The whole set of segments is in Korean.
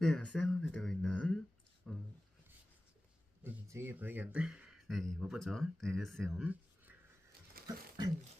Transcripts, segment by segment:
네, 사운드 되어 있는 어, 이제 보이겠는데 네, 이거 보죠. 네.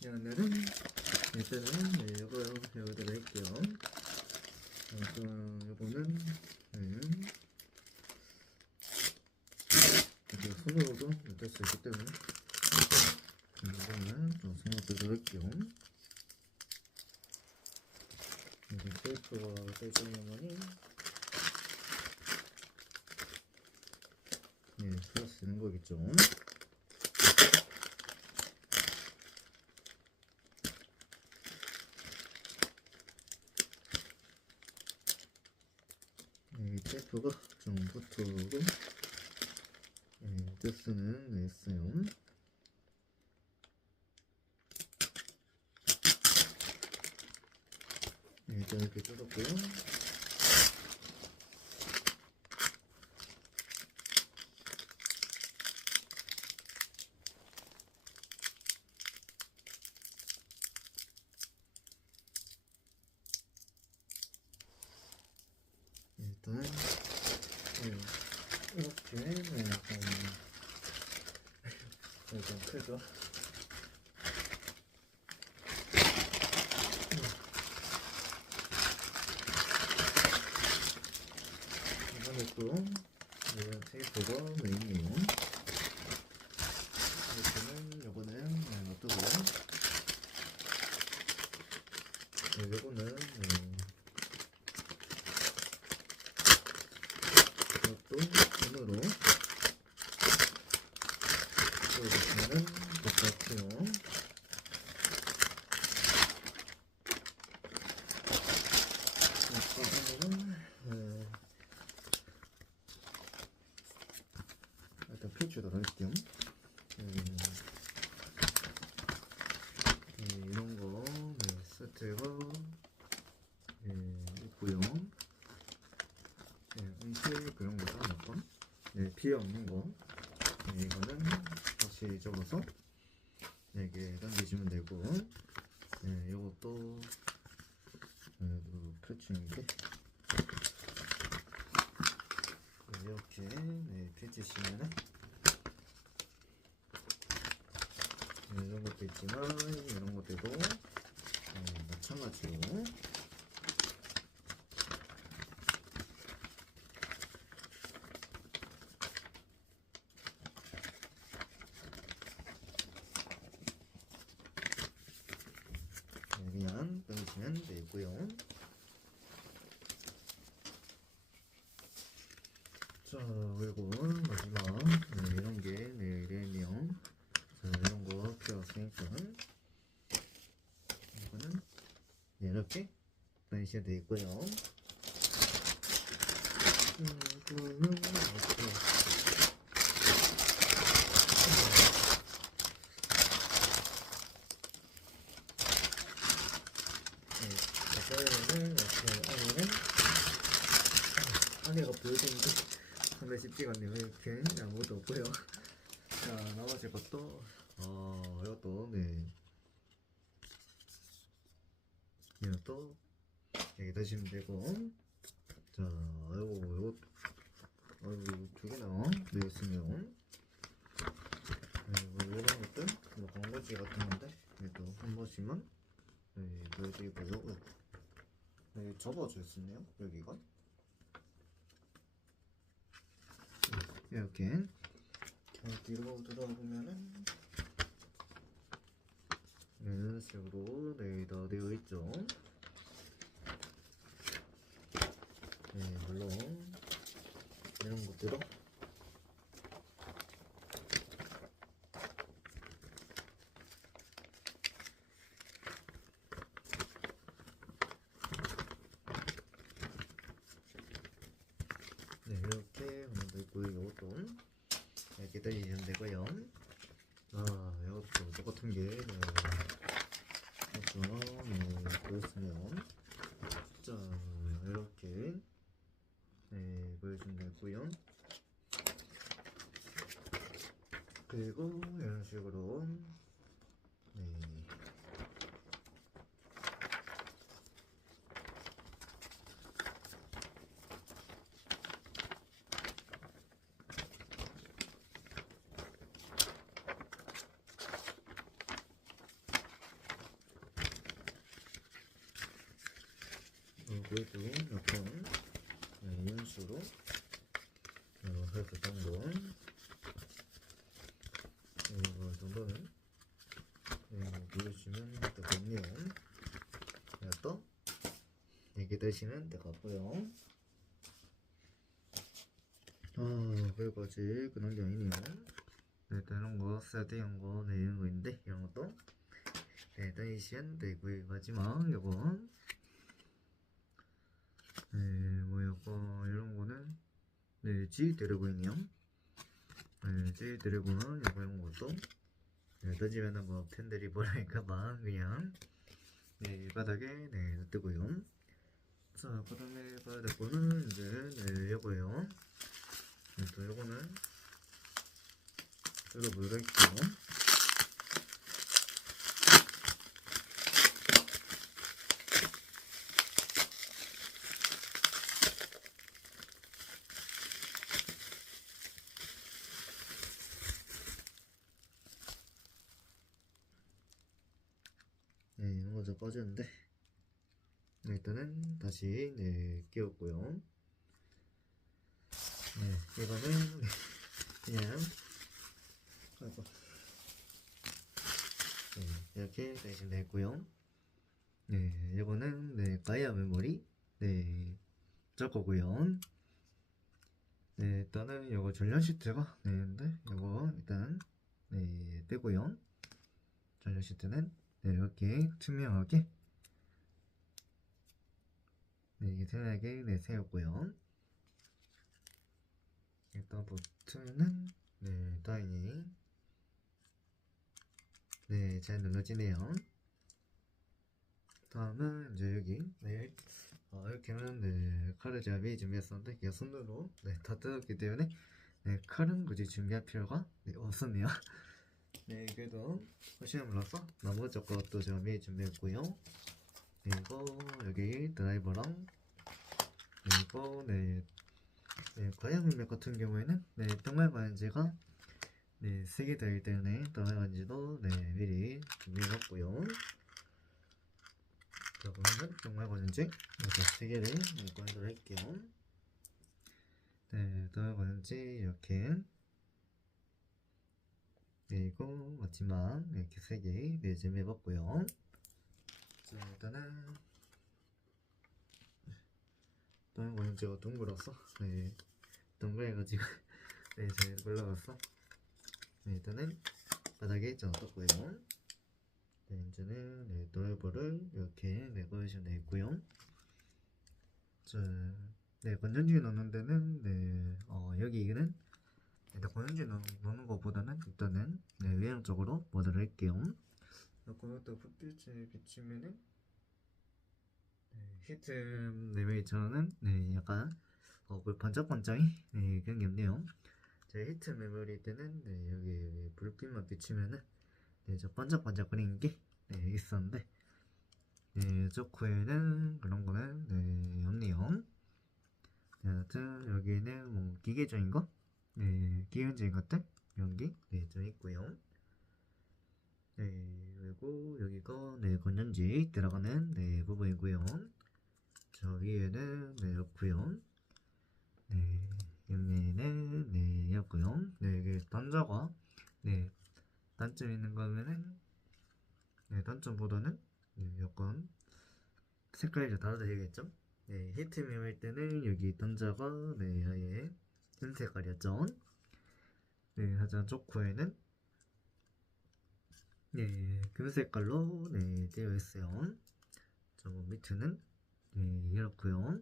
네, 오늘은 일단은 네, 이거 배우도록 할게요. 어, 또 이거는 네. 이렇게 손으로도 넣을 수 있기 때문에 이거는 또 손으로 뜨도록 할게요. 이제 테이프가 설정하면은 네, 플러스 되는 거겠죠. 네, 테이프가 좀 붙고 네, 뜻은 냈어요. 네, 일단 이렇게 뜯었고요. 일단 네, 이렇게 네, 약간 네, 좀 크죠? 이번에 또 네, 테이프가 메인이에요. 이렇게는 요거는 네, 놔두고 네, 요거는 네, 이것도 손으로 보여주시면은 똑같아요. 이거는 네, 일단 필주도 할게요. 음, 네, 이런 거 네, 세트가 네, 있고요. 네, 음식 그런 거죠, 몇번 네, 비에 없는 거. 네, 다시 접어서 네, 이게 당기시면 되고, 네, 이것도 네, 그 표층이게 네, 이렇게 네, 펼치시면은 네, 이런 것도 있지만 이런 것들도 네, 마찬가지로 네, 그냥 빼주시면 되고요. 자, 그리고 마지막 네, 이런 게 네, 레명 자, 이런 거 필요했으니까 이거는 네, 이렇게 빼주셔도 되고요. 음, 쉽지가 않네요. 이렇게 아무것도 없고요. 자 나머지 것도 어 이것도 네. 이것도 여기 다시면 되고 자 이거 이거 아이고 두개 나와 네 있으면 네, 뭐 이런 것들 뭐 광고지 같은 건데 그래도 한 번씩만 네, 보여드리고요. 네, 접어줬었네요, 여기가. 네, 이렇게. 자, 뒤로 들어보면은, 네, 이런 식으로, 네, 다 되어 있죠. 네, 물론, 이런 것들은, 네, 이렇게 되고요. 이것도 이렇게 떠주시면 되고요. 아, 이것도 똑같은 게, 네, 이것도, 네, 보였으면, 있고요. 그리고 이런 식으로 네. 어, 여기에도 약간 네, 이런 식으로 이렇게 정도 이거 정도는 네, 누르시면 되거든요. 네, 또 이렇게 되시면 되겠고요. 아, 그리고 아직 그런 게 아니네요. 네, 또 이런 거 세트한 거, 네, 거 있는데, 이런 것도 네, 다이시엔 되고요. 마지막 요거 네, 뭐 거는 네, G 드래곤이요. 네, G 드래곤은 요거 이런 것도 네, 떠지면은 뭐 팬들이 뭐랄까봐 그냥 네, 바닥에 네, 놔두고요. 자, 그 다음에 봐야 될 거는 이제 네, 요거요. 네, 또 요거는 열어보도록 할게요. 네, 빠졌는데 네, 일단은 다시 네, 끼웠고요. 네, 이거는 그냥 아이고. 네, 이렇게 대신 냈고요. 네, 이거는 네, 가이아 메모리 네, 저 거고요. 네, 일단은 이거 전련 시트가 네, 있는데 이거 일단 네, 떼고요. 전련 시트는 네, 이렇게 투명하게 네, 이게 투명하게 네, 세웠고요. 일단 버튼은 네, 다행히 네, 잘 눌러지네요. 다음은 이제 여기 네, 어, 이렇게는 네, 칼을 제가 미리 준비했었는데 이게 손으로 네, 다 뜯었기 때문에 네, 칼은 굳이 준비할 필요가 네, 없었네요. 네, 그래도 혹시나 몰라서 나머지 것도 제가 미리 준비했고요. 그리고 여기 드라이버랑 그리고 네, 네 과양물맥 같은 경우에는 네, 정말 관지가 네, 세개 되기 때문에 정말 관지도 네, 미리 준비해놨고요. 자, 그러면 정말 관지 이렇게 세 개를 네, 꺼내도록 할게요. 네, 정말 관지 이렇게 그리고 마지막 이렇게 세 개 네, 준비해봤고요. 자, 일단은 다른 거는 제가 둥글어서 네, 동그래가지고 네, 잘 올라갔어. 네, 일단은 바닥에 젖었고요. 네, 이제는 네, 드라이버를 이렇게 네, 꺼주시면 되겠고요. 자, 네, 건전지 넣는 데는 네, 어, 여기는 일단 넣, 넣는 것보다는 일단은 네, 외형 쪽으로 모드를 할게요. 그것도 불빛이 비치면은 네, 히트 메모리처럼은 네, 약간 어, 그 반짝반짝이 네, 그런 게 없네요. 제 히트 메모리 때는 네, 여기 불빛만 비치면은 네, 저 반짝반짝거리는 게 네, 있었는데 네, 저코에는 그런 거는 네, 없네요. 네, 하여튼 여기는 뭐 기계적인 거, 네, 것들 이런 게 네, 좀 있고요. 네, 그리고 여기가 네, 건전지 들어가는 네, 부분이고요. 저 위에는 네, 이렇고요. 네, 여기는 네, 이렇고요. 네, 이게 단자가 네, 단점 있는 거면은 네, 단점보다는 네, 약간 색깔이 좀 다르다야겠죠? 네, 히트 메모일 때는 여기 단자가 네, 아예 흰 색깔이었죠. 네, 하지만 초코에는 네, 금 색깔로 네, 되어 있어요. 저 밑에는 네, 이렇고요.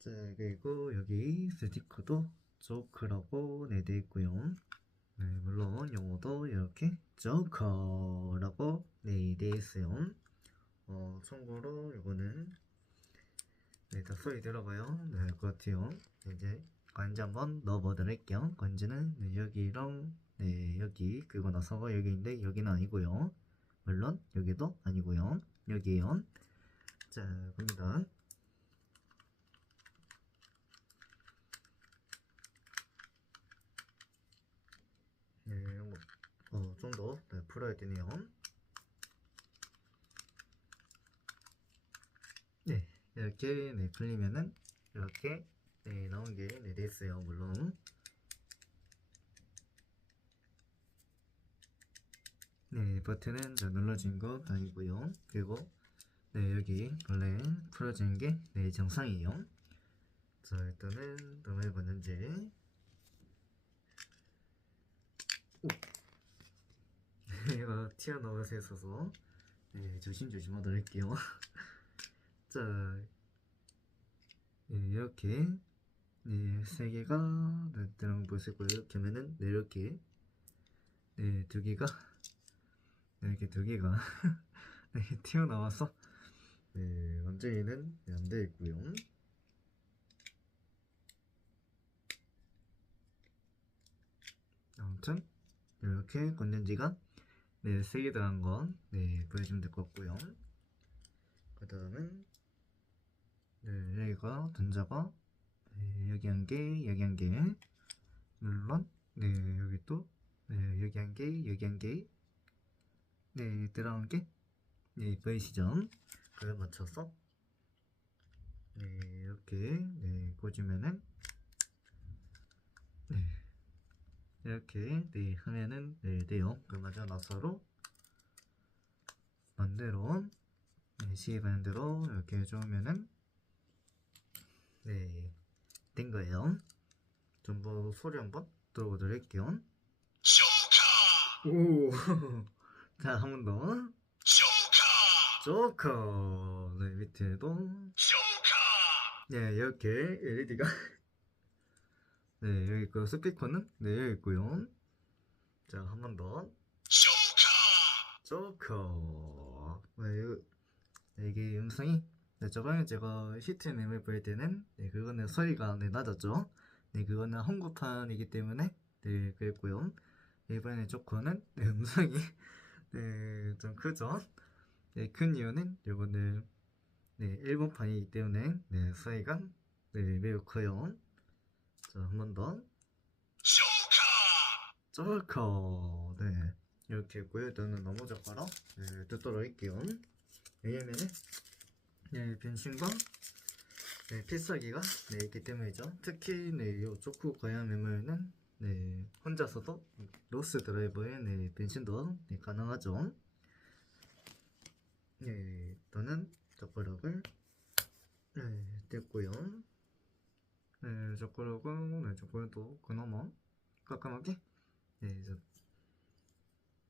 자, 그리고 여기 스티커도 조크라고 네, 되어 있고요. 네, 물론 용어도 이렇게 조커라고 네, 되어 있어요. 어, 참고로 이거는 네, 다 소리 들어가요. 네, 그렇대요. 이제 관지 한번 넣어보도록 할게요. 관지는 네, 여기랑 네, 여기 그거 나서가 여기인데 여기는 아니고요. 물론 여기도 아니고요. 여기에요. 자, 갑니다. 네, 이런 거, 어, 좀더 네, 풀어야 되네요. 이렇게 네, 풀리면은 이렇게 네, 나온 게 네, 됐어요. 물론 네 버튼은 저 눌러진 거 아니고요. 그리고 네 여기 원래 풀어진 게 네, 정상이에요. 자 일단은 너무 해봤는지 오 얘가 튀어나올 수 있어서 네, 조심조심 하도록 할게요. 자, 네, 이렇게 네, 세 개가 보실 거예요. 이렇게 하면은 네, 이렇게 네, 두 개가 네, 이렇게 두 개가 네, 튀어나와서 네, 완전히는 네, 안 되어 있고요. 아무튼 이렇게 건전지가 네, 세개 들어간 건 네, 보여주면 될 것 같고요. 그 다음은 네, 여기가 전자가 네, 여기 한 개, 여기 한 개. 물론 네, 여기 또 네, 여기 한 개, 여기 한 개. 네, 들어간 게 네, 보이시죠? 그걸 맞춰서 네, 이렇게 네, 꽂으면은 네, 이렇게 네, 하면은 네, 돼요. 그 맞아 나서로 반대로 네, 시 반대로 이렇게 해주면은 네, 된 거예요. 전부 소리 한번 들어보도록 할게요. 오, 자, 한 번 더. 조커. 네, 밑에도. 네, 이렇게 LED가. 네, 여기 있고, 스피커는 네, 여기 있고요. 자, 한 번 더. 조커. 네, 요- 네, 이게 음성이. 네, 저번에 제가 히트nem을 보일 때는, 네, 그거는 소리가 네, 낮았죠. 네, 그거는 한국판이기 때문에, 네, 그랬고요. 이번에 조커는, 네, 음성이, 네, 좀 크죠. 네, 큰 이유는 요거는, 네, 일본판이기 때문에, 네, 소리가, 네, 매우 커요. 자, 한 번 더. 조커. 네. 이렇게 있고요. 저는 너무 젓가락 네, 듣도록 할게요. 왜냐면은 네, 변신과 네, 필살기가 네, 있기 때문이죠. 특히 네, 요 조쿠 과야 메모리는 네, 혼자서도 로스 드라이버의 네, 변신도 네, 가능하죠. 네, 저는 젓가락을 네, 뗐고요. 네, 젓가락은 네, 젓가락도 그나마 깔끔하게 네, 저,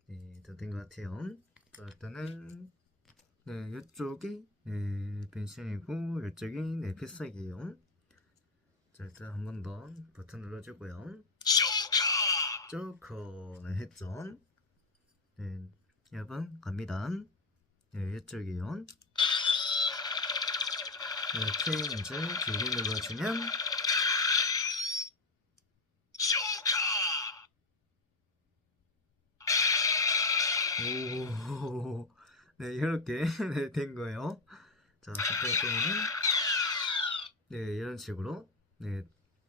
네, 저된 것 같아요. 자, 일단은 네, 이쪽이 네, 벤신이고 이쪽이 네, 필살기예요. 자, 일단 한 번 더 버튼 눌러주고요. 조커 네, 했죠. 네, 여러분 갑니다. 네, 이쪽이요. 이렇게 이제 길게 눌러주면 오, 네, 이렇게 네, 된 거예요. 자, 잠깐 때문에 네, 이런 식으로 네,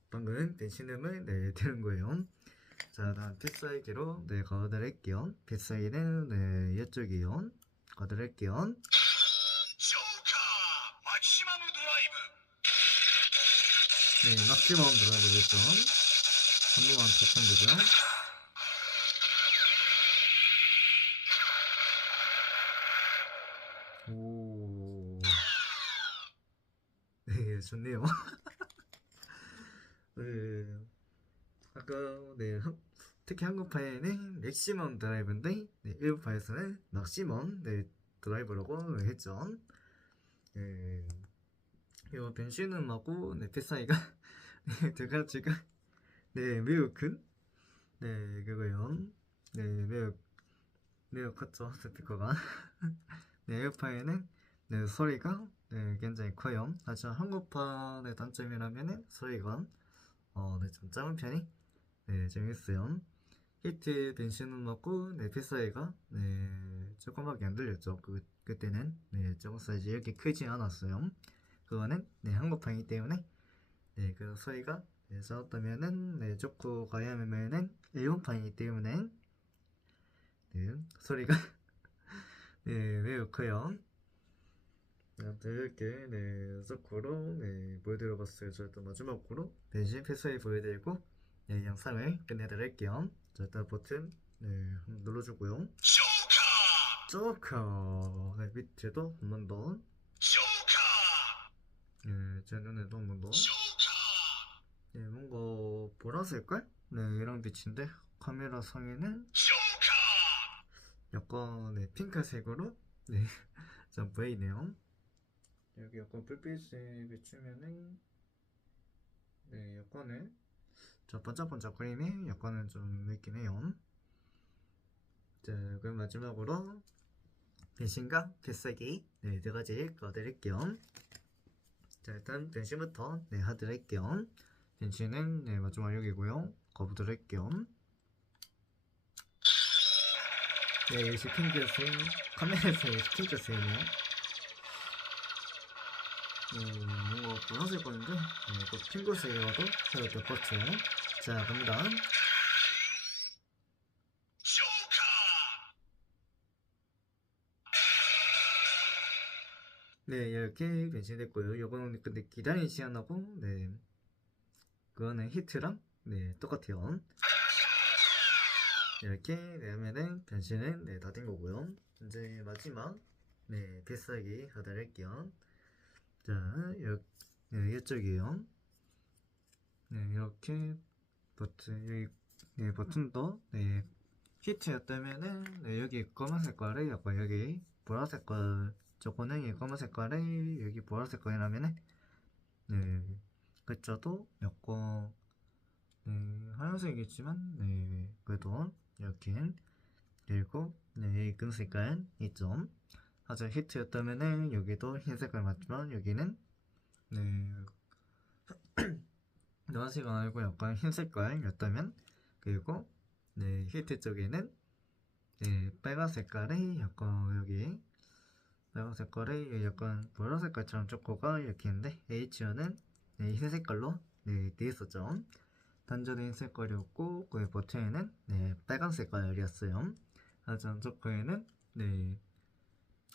방금 벤신음을 네, 되는 거예요. 자, 다음 빗사이기로 네, 가드릴게요. 빗사이는 네, 이쪽이요. 가드릴게요. 네, 막시멈 들어가겠죠. 한 번만 터치해주고요. 오. 네, 좋네요. 네. 아까, 네, 한- 특히 한국파에는 맥시멈 드라이브인데, 네, 일본파에서는 막시멈, 네, 드라이브라고 했죠. 네. 요 변신음하고, 네, 패사이가, 네, 두 가지가, 네, 매우 큰, 네, 그거요. 네, 매우, 매우 컸죠, 스피커가. 네, 에어파에는 네, 소리가 네, 굉장히 커요. 하지만 한국판의 단점이라면은 소리가 어, 네, 좀 작은 편이 네, 좀 있어요. 히트 벤신은 먹고 네, 핏사이가 네, 조금밖에 안 들렸죠. 그, 그때는 네, 조금 사이즈 이렇게 크지 않았어요. 그거는 네, 한국판이기 때문에 네, 그 소리가 네, 작았다면은 네, 좋고 가야면은 일본판이기 때문에 네, 소리가 네, 매우 커요. 네, 네, 네 서코로 네 보여드려봤어요. 저 일단 마지막으로 대신 패스에 보여드리고 네 영상을 끝내드릴게요. 자 일단 버튼 네 한번 눌러주고요. 조커 네 밑에도 한 번 더. 네, 제 눈에도 한 번 더. 네, 뭔가 보라색깔? 네, 이런 빛인데 카메라 상에는 약간 네, 핑크색으로 네, 좀 보이네요. 여기 약간 불빛에 비추면은 네, 약간은 저 반짝반짝거림이 약간은 좀 있긴 해요. 자, 그럼 마지막으로 변신과 필살기 네, 두 가지 꺼드릴게요. 자, 일단 변신부터 네, 하드릴게요. 변신은 네, 마지막 여기고요. 거부드릴게요. 네, 시킹크스인 카메라에서 시킹크스이네요. 음, 뭔가 보라색 건데, 네, 또 핑크색이라도 해도 될것 같아요. 자, 갑니다. 네, 이렇게 변신됐고요. 요거는 근데 기다리는 시간하고, 네, 그거는 히트랑, 네, 똑같아요. 이렇게 되면은 변신은 네, 다 된 거고요. 이제 마지막 네, 필살기 하도록 할게요. 자, 여, 네, 이쪽이에요. 네, 이렇게 버튼 여기 네, 버튼도 네, 히트였다면은 네, 여기 검은 색깔에 약간 여기 보라색 깔 저거는 이 검은 색깔에 여기 보라색 깔이라면은 네, 글자도 약간 네, 하얀색이지만 네, 그래도 이렇게 그리고 네, 이 금색깔 있죠. 하지만 히트였다면은 여기도 흰색깔 맞지만 여기는 네 노란색은 아니고 약간 흰색깔이었다면 그리고 네 히트 쪽에는 네 빨간 색깔의 약간 여기 빨간 색깔의 약간 보라 색깔처럼 초코가 이렇게 있는데 H는 네, 흰 색깔로 네, 돼 있었죠. 단전의 흰 색깔이었고 그 버튼에는 네, 빨간 색깔이었어요. 하지만 초코에는 네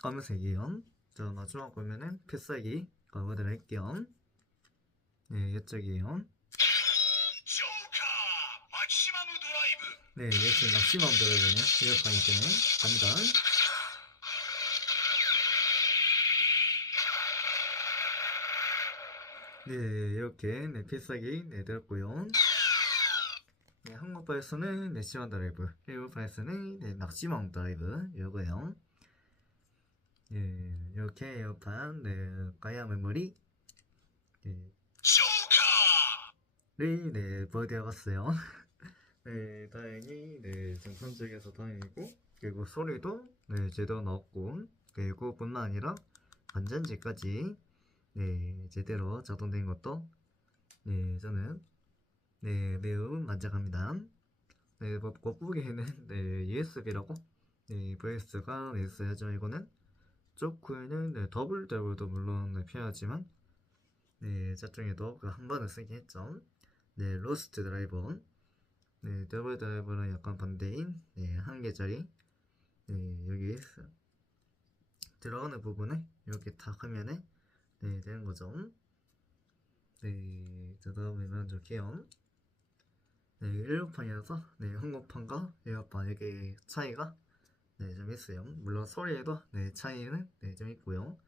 검은색이에요. 자 마지막 보면은 필살기 거부드릴게요. 네 이쪽이에요. 네 이렇게 막시멈 들어주네요. 이어폰 때문에 갑니다. 네 이렇게 네 필살기 네 들었고요. 네, 한국파에서는 네, 시원 드라이브, 일본파에서는 네, 낚시망 드라이브, 요거요. 네, 이렇게 에어판, 네, 가야 메모리, 네, 를, 네, 보여드려봤어요. 네, 다행히, 네, 정품 쪽에서 다행이고, 그리고 소리도, 네, 제대로 나왔고, 그리고 뿐만 아니라, 건전지까지, 네, 제대로 작동된 것도, 네, 저는, 네, 매우 만족합니다. 네, 뭐, 겉보기에는, 네, USB라고, 네, VS가 네, 있어야죠. 이거는, 조크에는, 네, 더블 더블도 물론 네, 필요하지만, 네, 저쪽에도 그한 번은 쓰긴 했죠. 네, 로스트 드라이버. 네, 더블 드라이버는 약간 반대인, 네, 한 개짜리. 네, 여기 스- 들어가는 부분에 이렇게 탁 하면은, 네, 되는 거죠. 네, 저 다음에 만족해요. 네, 일본판이라서, 네, 한국판과 일본판 이렇게 차이가, 네, 좀 있어요. 물론 소리에도, 네, 차이는, 네, 좀 있고요.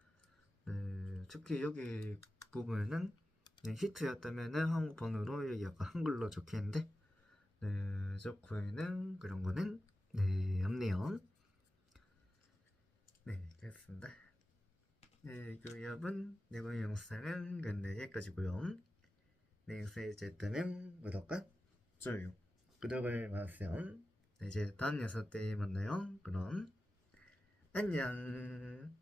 네, 특히 여기 부분은, 네, 히트였다면은 한국판으로 여기 약간 한글로 적혀있는데, 네, 저코에는 그런 거는, 네, 없네요. 네, 그렇습니다. 네, 그 여러분, 네, 이번 영상은 근데 여기까지고요. 네, 영상이 재밌다면 구독과 좋아요, 구독을 마세요. 네, 이제 다음 영상 때 만나요. 그럼 안녕.